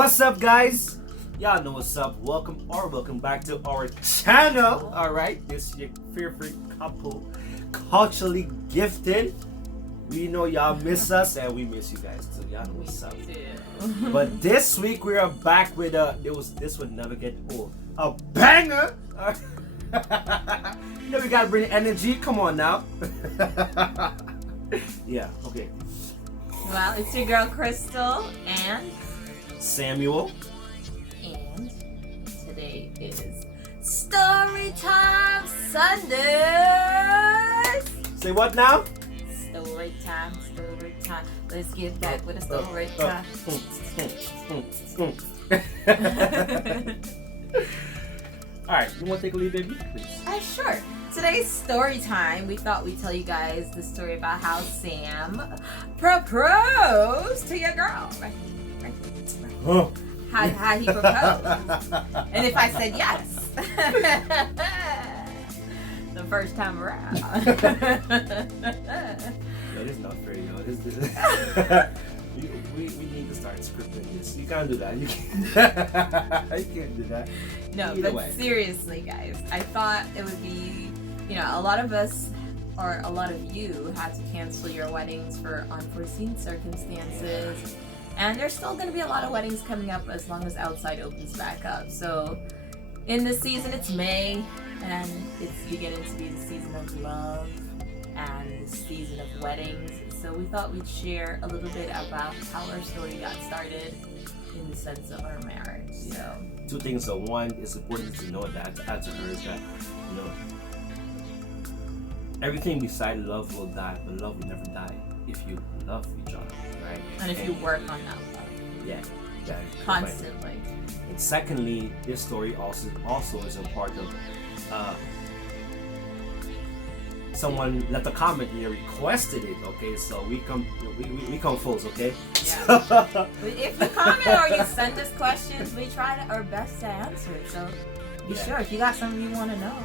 What's up, guys? Y'all know what's up. Welcome back to our channel. All right, this is your favorite couple, culturally gifted. We know y'all miss us, and we miss you guys too. Y'all know what's up. But this week we are back with this would never get old. A banger. You know we gotta bring energy. Come on now. Yeah. Okay. Well, it's your girl Crystal and Samuel. And today is Story Time Sundays. Say what now? Story time, story time. Let's get back with a story time. All right, you want to take a lead, baby? Please. Sure. Today's story time, we thought we'd tell you guys the story about how Sam proposed to your girl. Right. Oh. How he proposed. And if I said yes. The first time around. Yo, this is not fair, yo. We need to start scripting this. You can't do that. You can't do that. No, Either but way. seriously, guys, I thought it would be, a lot of us or a lot of you had to cancel your weddings for unforeseen circumstances. And there's still going to be a lot of weddings coming up as long as outside opens back up. So in this season, it's May, and it's beginning to be the season of love and the season of weddings. So we thought we'd share a little bit about how our story got started in the sense of our marriage. So Two things. So one, it's important to know that to add to her is that everything beside love will die, but love will never die if you love each other, right? and if you work on that love Yeah, constantly. And secondly, this story also is a part of someone left a comment and they requested it. Okay, so we come folks. Okay. Yeah. If you comment or you send us questions, we try our best to answer it. So be sure if you got something you want to know,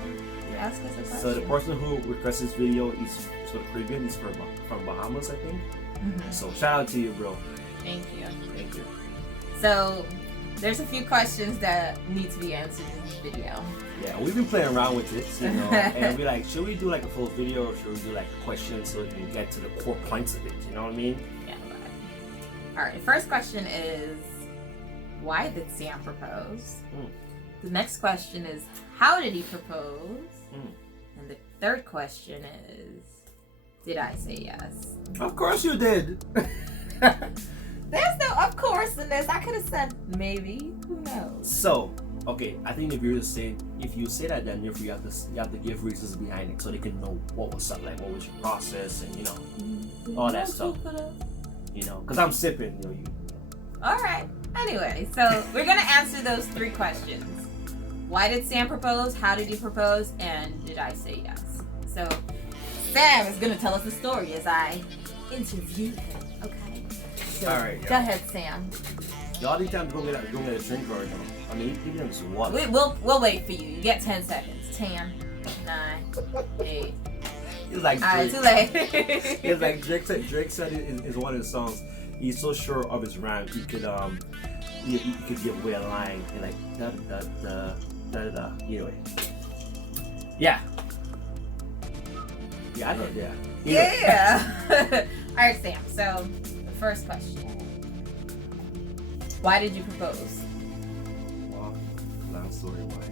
ask us a question. So the person who requested this video is sort of Caribbean. He's from Bahamas, I think. Mm-hmm. So shout out to you, bro. Thank you. Thank you. So there's a few questions that need to be answered in this video. Yeah, we've been playing around with it, and we're like, should we do like a full video or should we do like a question so we can get to the core points of it? You know what I mean? Yeah. All right. First question is, why did Sam propose? The next question is, how did he propose? And the third question is, did I say yes? Of course you did. There's no of course in this. I could have said maybe. Who knows? So, okay, I think if you say that, then you have to give reasons behind it so they can know what was up, like what was your process, and all that stuff. Because I'm sipping, All right. Anyway, so we're gonna answer those three questions. Why did Sam propose? How did he propose? And did I say yes? So Sam is gonna tell us the story as I interview him. Okay. So all right. go ahead, Sam. Y'all need time to go get a drink or no? I mean, even if it's water. We'll wait for you. You get 10 seconds. 10, 9, 8. It's like Alright, Drake. too late. It's like Drake said in one of his songs. He's so sure of his rhyme, he could give away a line and like da da da da da. Anyway, yeah, I know. Yeah. All right, Sam. So the first question: why did you propose? Well, long story why,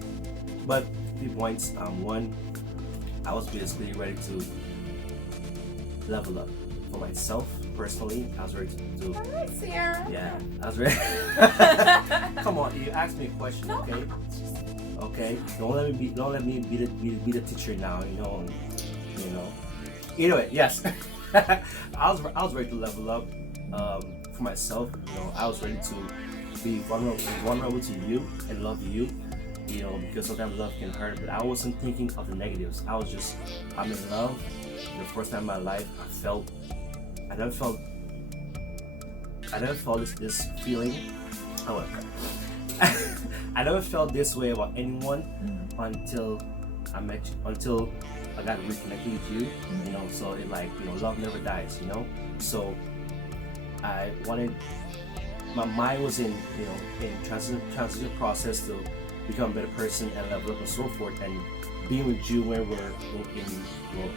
but the points. One, I was basically ready to level up for myself personally. I was ready to do. All right, Sam. Yeah, I was ready. Come on, you asked me a question, okay? Okay, don't let me be the teacher now. Anyway, yes, I was ready to level up for myself. I was ready to be vulnerable to you and love you. Because sometimes love can hurt, but I wasn't thinking of the negatives. I'm in love. The first time in my life, I never felt this feeling. I never felt this way about anyone until I met you, until I got reconnected with you. So it love never dies. So I wanted my mind was in in transition process to become a better person and level up and so forth. And being with you when we're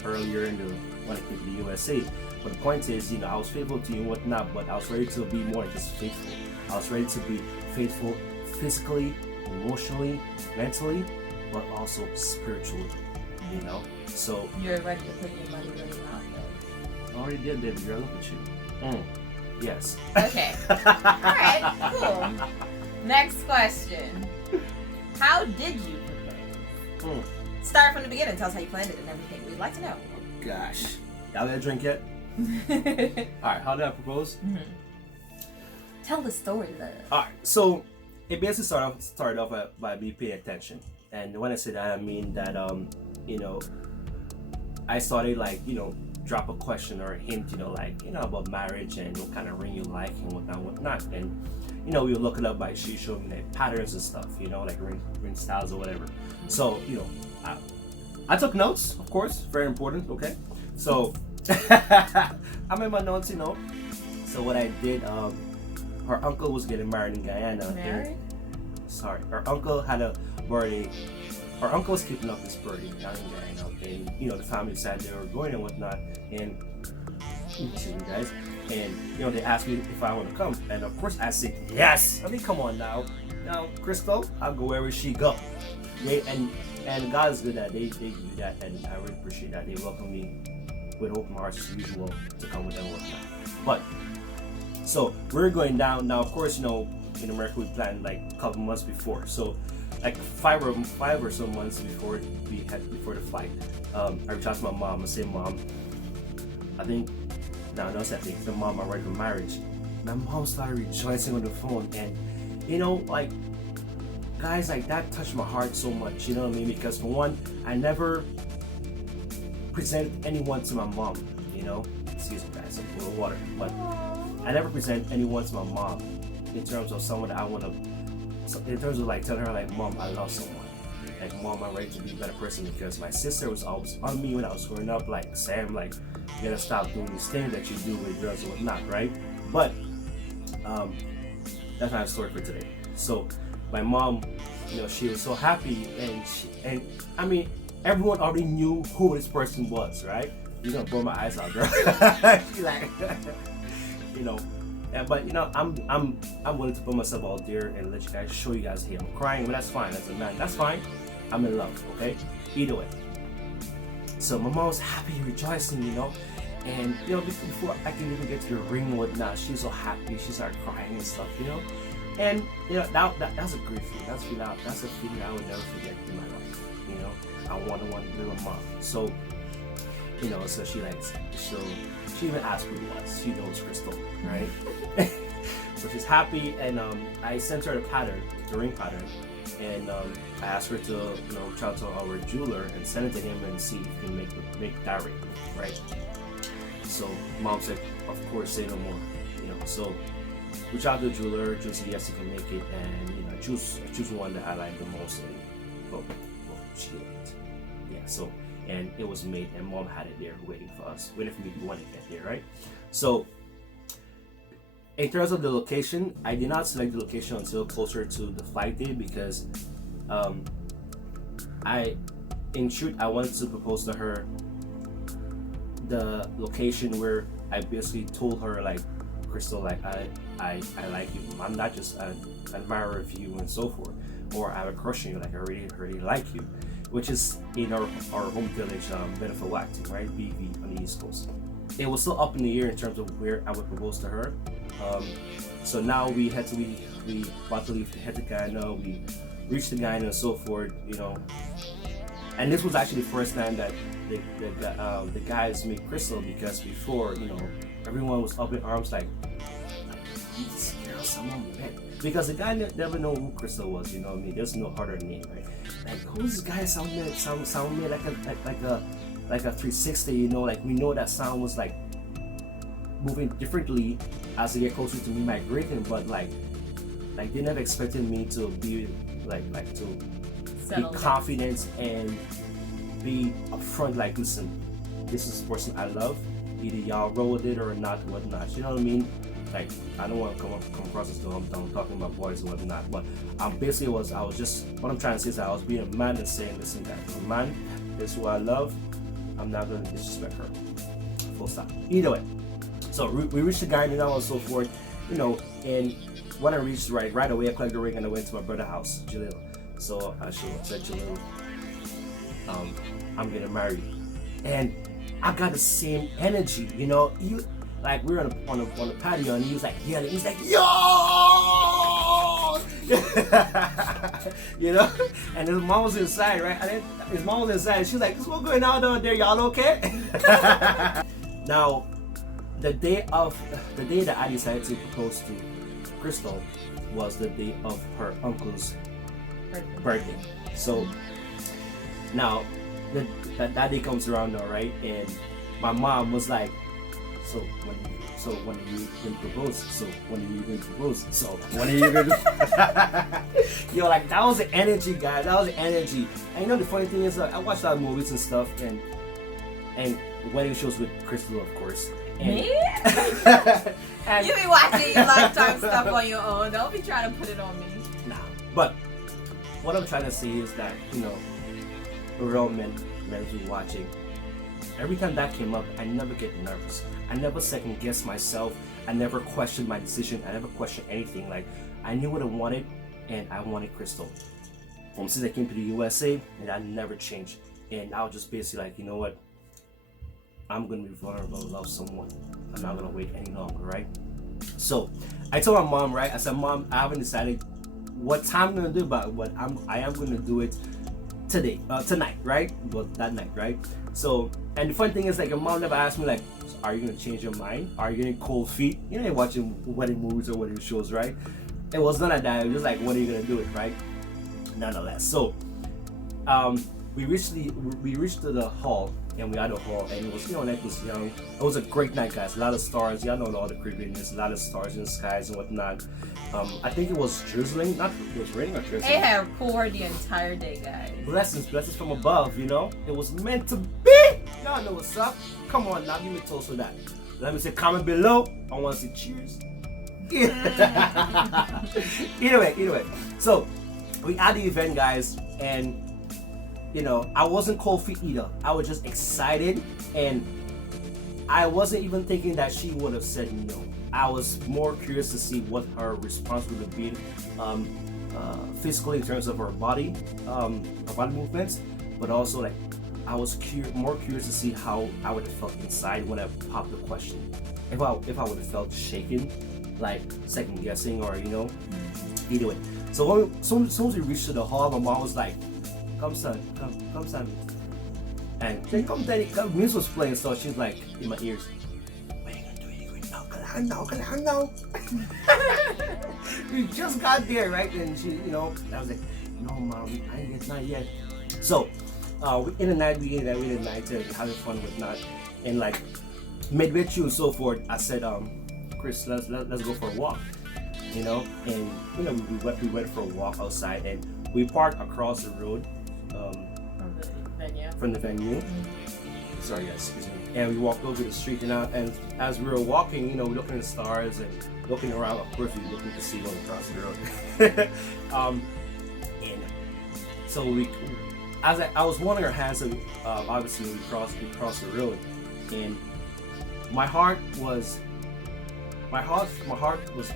earlier in the when I came to the USA. But the point is, I was faithful to you and whatnot, but I was ready to be more than just faithful. I was ready to be faithful physically, emotionally, mentally, but also spiritually. So you're ready to put your money where your mouth is. I already did, baby girl. Look at you. Yes. Okay. Alright, cool. Next question. How did you propose? Start from the beginning. Tell us how you planned it and everything. We'd like to know. Gosh. Y'all had a drink yet? Alright, how did I propose? Tell the story, love. Alright, so it basically started off by me paying attention. And when I say that, I mean that, I started drop a question or a hint, about marriage and what kind of ring you like and whatnot. And, we would look it up by she showed me like patterns and stuff, like ring styles or whatever. So, I took notes, of course, very important, okay? So, I made my notes, So what I did, her uncle was getting married in Guyana. Married? Her uncle had a birthday. Her uncle was keeping up his birthday down in Guyana, and the family decided they were going and whatnot. And excuse me, guys. And they asked me if I want to come, and of course I said yes. I mean, come on now, Crystal, I'll go wherever she go. And God is good that they do that, and I really appreciate that. They welcome me with open hearts as usual to come with them and whatnot. But so we're going down now. Of course, in America we planned like a couple months before. So like five or so months before the flight, I reached out to my mom and said, Mom, I think the mom I'm ready for marriage. My mom started rejoicing on the phone, and guys, like that touched my heart so much. You know what I mean? Because for one, I never presented anyone to my mom. Excuse me, guys, a little water, but I never present anyone to my mom in terms of someone that I want to. In terms of like telling her like, Mom, I love someone. Like, Mom, I'm ready to be a better person, because my sister was always on me when I was growing up. Like, Sam, like, you gotta stop doing these things that you do with girls and whatnot, right? But that's not a story for today. So my mom, she was so happy, and I mean, everyone already knew who this person was, right? You're gonna blow my eyes out, girl. She like, but I'm willing to put myself out there and let you guys show you guys, hey, I'm crying, but that's fine. As a man, that's fine. I'm in love, okay? Either way. So my mom was happy, rejoicing, and before I can even get to the ring and whatnot, she's so happy. She started crying and stuff, and that's a great feeling. That's a feeling I will never forget in my life. I want to be with my mom. So so she even asked who it was. She knows Crystal, right? So she's happy, and I sent her the ring pattern, and I asked her to reach out to our jeweler and send it to him and see if he can make that ring, right? So Mom said, of course, say no more, So reach out to the jeweler, just said yes, he can make it, and I choose one that I like the most, and she liked. Yeah, so. And it was made, and Mom had it there waiting for me to want to get there, right? So, in terms of the location, I did not select the location until closer to the flight day, because in truth, I wanted to propose to her the location where I basically told her, like, Crystal, like, I like you. I'm not just an admirer of you and so forth, or I have a crush on you, like, I really like you. Which is in our home village, Benefawacting, right? BV on the East Coast. It was still up in the air in terms of where I would propose to her. So now we about to leave to head to Guyana. We reached the Guyana and so forth, And this was actually the first time that the guys met Crystal, because before, everyone was up in arms like, this girl, someone met. Because the guy never know who Crystal was, you know what I mean? There's no harder name, right? Like, who's this guy sound made like a 360, like we know that sound was like moving differently as they get closer to me migrating, but like they never expected me to be to be confident and be upfront, like, listen, this is the person I love, either y'all roll with it or not, whatnot, you know what I mean? like I don't want to come across as though I'm talking about boys and whatnot, but I was just, what I'm trying to say is that I was being a man and saying, listen, that a man is who I love. I'm not going to disrespect her. Full stop. Either way, so we reached the guy now and so forth, you know, and when I reached right away, I collected the ring and I went to my brother's house, Jalil. So I said, Jalil, I'm getting married, and I got the same energy, you know. Like we were on a patio, and he was like yelling. He's like, yo, you know. And his mom was inside, right? And then his mom was inside. She was like, "What's going on down there? Y'all okay?" Now, the day that I decided to propose to Crystal was the day of her uncle's birthday. So now that day comes around now, right? And my mom was like, So when are you going to propose? So when are you going to propose? So when are you going to? Yo, like that was the energy, guys. That was the energy. And you know the funny thing is, I watched a lot of movies and stuff, and wedding shows with Crystal, of course. And, Me? And you be watching your lifetime stuff on your own. Don't be trying to put it on me. Nah. But what I'm trying to say is that, you know, we're all men who are watching. Every time that came up, I never get nervous. I never second guess myself. I never questioned my decision. I never questioned anything. Like, I knew what I wanted, and I wanted Crystal. Since I came to the USA, and I never changed. And I was just basically like, you know what? I'm gonna be vulnerable and love someone. I'm not gonna wait any longer, right? So I told my mom, right? I said, Mom, I haven't decided what time I'm gonna do about it, but I am gonna do it tonight, right? Well, that night, right? So, and the funny thing is, like, your mom never asked me, like, are you gonna change your mind? Are you getting cold feet? You know, you're watching wedding movies or wedding shows, right? It was none of that. It was just like, when are you gonna do it, right? Nonetheless, so we reached to the hall, and we had a hall, and it was, you know, night was young. It was a great night, guys. A lot of stars. Y'all know all the Caribbeanness. A lot of stars in the skies and whatnot. I think it was drizzling. Not it was raining or drizzling. It had poured the entire day, guys. Blessings from above. You know, it was meant to be. Y'all know what's up. Come on now, give me a toast for that. Let me say comment below. I want to see cheers. Either way. So we had the event, guys, and you know, I wasn't cold feet either. I was just excited, and I wasn't even thinking that she would have said no. I was more curious to see what her response would have been, physically in terms of her body movements, but also like I was more curious to see how I would have felt inside when I popped the question. If I would have felt shaken, like second guessing, or you know, either way. So soon as we reached to the hall, my mom was like, "Come son, come son," and then come daddy. Music was playing, so she's like in my ears, "What are you gonna do? I know. We just got there, right?" And she, you know, I was like, "No, Mom, it's not yet." So, in the night, we ate the night, having fun with not, and like midway through and so forth, I said, "Chris, let's go for a walk," you know, and you know, we went for a walk outside, and we parked across the road from the venue. Sorry guys, excuse me. And we walked over the street, and as we were walking, you know, we're looking at the stars and looking around. Of course, we were looking to see going across the road. And so I was holding her hands, and obviously we crossed the road, and my heart was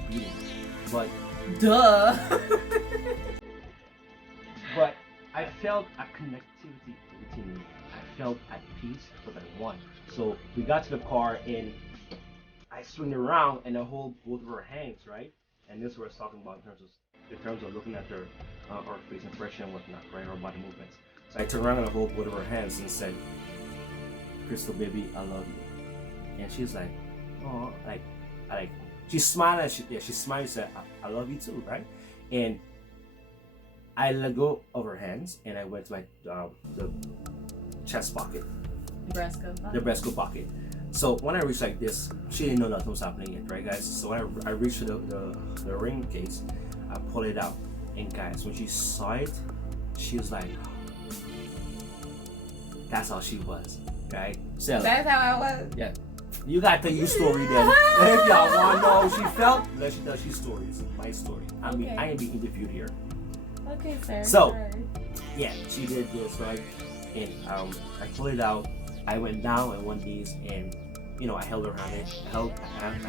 beating, but duh. But I felt a connectivity within me. I felt at peace with everyone. So we got to the car, and I swing around and I hold both of her hands, right? And this is what I was talking about in terms of looking at her face expression and whatnot, right? Her body movements. So I turned around and I hold both of her hands and said, "Crystal, baby, I love you." And she's like, "Oh," she smiled, and she smiled and said, I love you too, right? And I let go of her hands, and I went to my the chest pocket, the breast pocket. So when I reached like this, she didn't know nothing was happening yet, right, guys? So when I reached for the ring case, I pulled it out, and guys, when she saw it, she was like, that's how she was, right? So that's how I was. Yeah. You gotta tell your story then. If y'all wanna know how she felt, let she tell your story. It's my story. I mean, Okay. I ain't being interviewed here. Okay, sir. So- sure. Yeah, she did this, right? And I pulled it out. I went down on one knees and, you know, I held her hand. I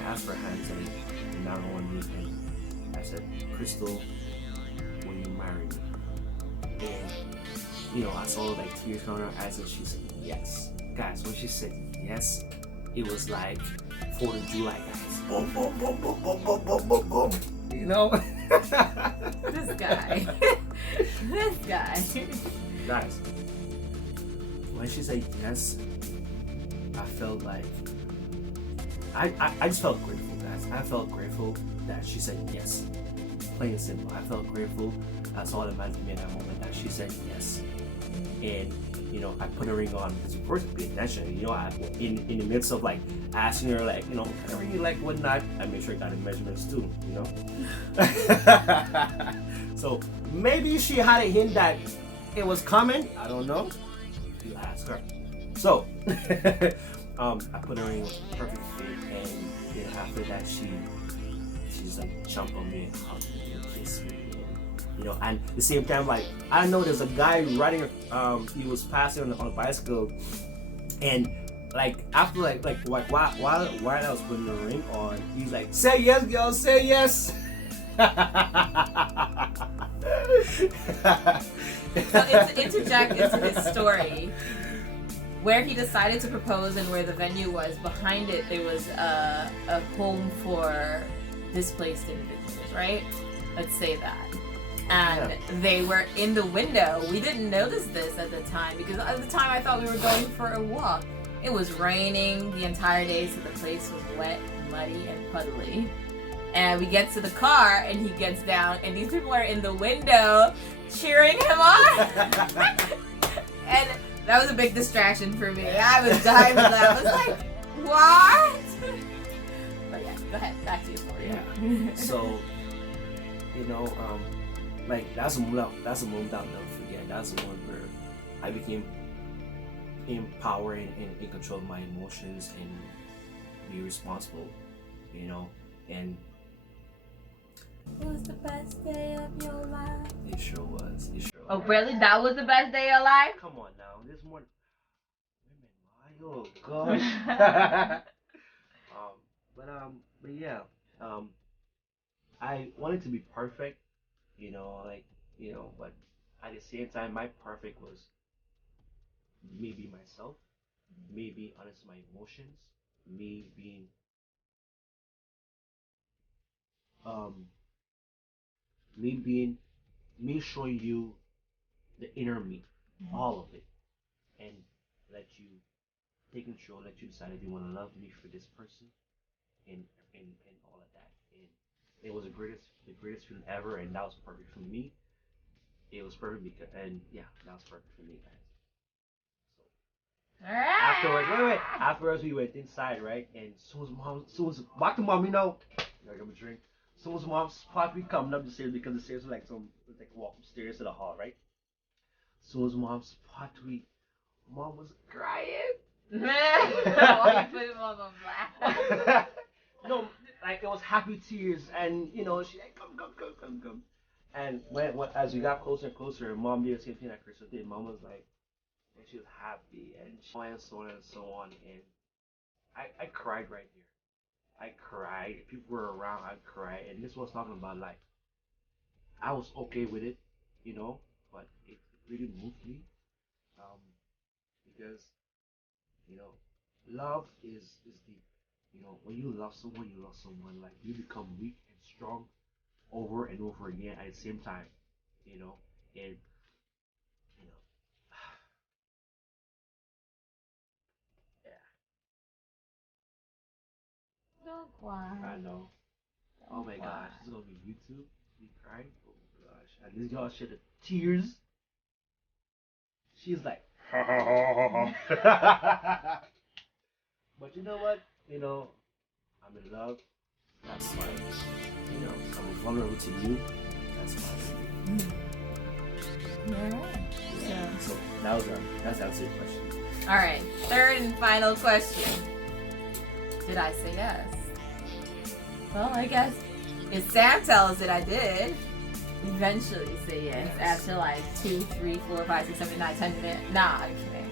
asked for her hands and down on one knee and I said, Crystal, will you marry me? And, you know, I saw like tears coming out her eyes and she said, yes. Guys, when she said yes, it was like 4th of July, guys. Boom, boom, boom, boom, boom, boom, boom, boom, boom. You know? This guy. This guy. Guys, when she said yes, I felt like I just felt grateful, guys. I felt grateful that she said yes. Plain and simple. I felt grateful. That's all that mattered to me at that moment, that she said yes. And you know, I put a ring on because of course pay attention. You know, in the midst of like asking her like, you know, can I really like whatnot, I made sure I got the measurements too, you know. So maybe she had a hint that it was coming. I don't know. You ask her. So I put her ring, with perfect fit, and then after that she's like jumped on me and hugged me and kissed me. You know, and at the same time, like, I know there's a guy riding, he was passing on a bicycle, and like after like while I was putting the ring on, he's like, say yes, girl, say yes. So to interject into his story, where he decided to propose and where the venue was, behind it there was a home for displaced individuals, right? Let's say that. And they were in the window. We didn't notice this at the time because at the time I thought we were going for a walk. It was raining the entire day, so the place was wet, muddy, and puddly. And we get to the car, and he gets down, and these people are in the window cheering him on. And that was a big distraction for me. I was dying with that. I was like, what? But yeah, go ahead. Back to your story. Yeah. So, you know, like that's a moment I'll never forget. That's the one where I became empowered and in control of my emotions and be responsible, you know. And It was the best day of your life. it sure was. It sure Oh, was. really? That was the best day of your life? Come on now, this morning. Oh gosh. But yeah. I wanted to be perfect, you know, like, you know, but at the same time, my perfect was me being myself, me being honest with my emotions, me being, um, me showing you the inner me, all of it, and let you take control, let you decide if you want to love me for this person, and all of that. And it was the greatest feeling ever, and that was perfect for me. It was perfect because, and yeah, that was perfect for me, guys. Afterwards we went inside, right? And someone's back to mom, you know. I got a drink. Someone's mom spot me coming up the stairs because the stairs were like walk upstairs to the hall, right? Someone's mom spot me. Mom was crying. Why you put him on the black? No, like it was happy tears, and you know she like come. And when as we got closer and closer, mom did the same thing that Crystal did. Mom was like, and she was happy, and so on and so on. And I cried right here. I cried. If people were around, I'd cry. And this was talking about like I was okay with it, you know, but it really moved me, because you know love is deep. You know, when you love someone, like you become weak and strong over and over again at the same time. You know, and you know, yeah, Don't cry. I know. Oh my gosh, this is gonna be YouTube. Me crying. Oh my gosh, and this girl shed the tears. She's like, but you know what? You know, I'm in love. That's fine. You know, I'm vulnerable to you. That's fine. Alright. Yeah. So that's answer your question. Alright. Third and final question. Did I say yes? Well, I guess if Sam tells it I did eventually say yes after like 2, 3, 4, 5, 6, 7, 8, 9, 10 minutes. Nah, I'm kidding.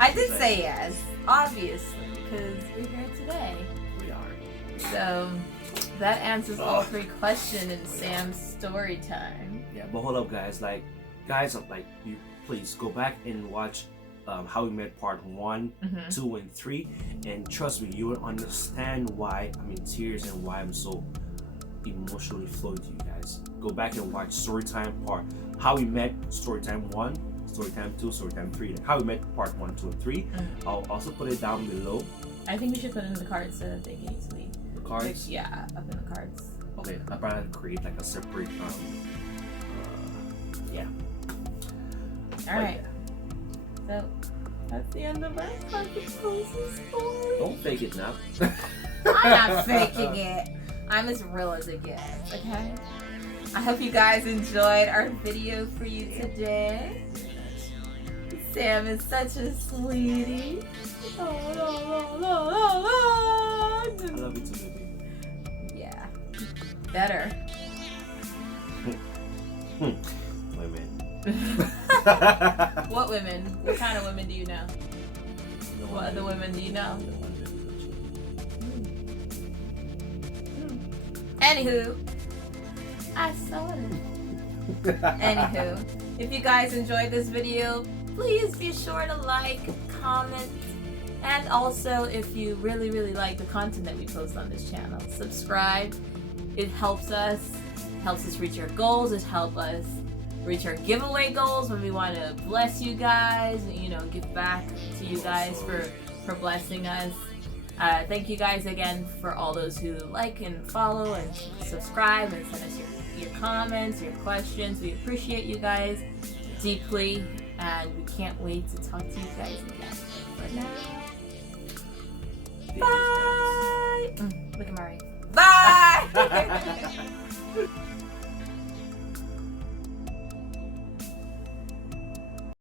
I did say yes, obviously, because we're here today. We are. So that answers all 3 questions in Sam's story time. Yeah, but hold up, guys. You please go back and watch How We Met Part 1, 2, and 3, and trust me, you will understand why I'm in tears and why I'm so emotionally flowed to you guys. Go back and watch Storytime Part How We Met Storytime 1, Storytime 2, Storytime 3, and How We Met Part 1, 2, and 3. I'll also put it down below. I think we should put it in the cards so that they can easily. The cards? Yeah, up in the cards. Okay, I'll probably create like a separate yeah. Alright. So that's the end of our carpet closing story. Don't fake it now. I'm not faking it. I'm as real as it gets, okay? I hope you guys enjoyed our video for you today. Sam is such a sweetie. I love you too, baby. Yeah. Better. Women. What women? What kind of women do you know? What other women do you know? Anywho, I saw it. Anywho, if you guys enjoyed this video, please be sure to like, comment, and also if you really like the content that we post on this channel, subscribe. It helps us reach our goals. It helps us reach our giveaway goals when we want to bless you guys, give back to you guys for blessing us. Thank you guys again for all those who like and follow and subscribe and send us your comments, your questions. We appreciate you guys deeply, and we can't wait to talk to you guys again. For now, bye! Look at Mari. Bye!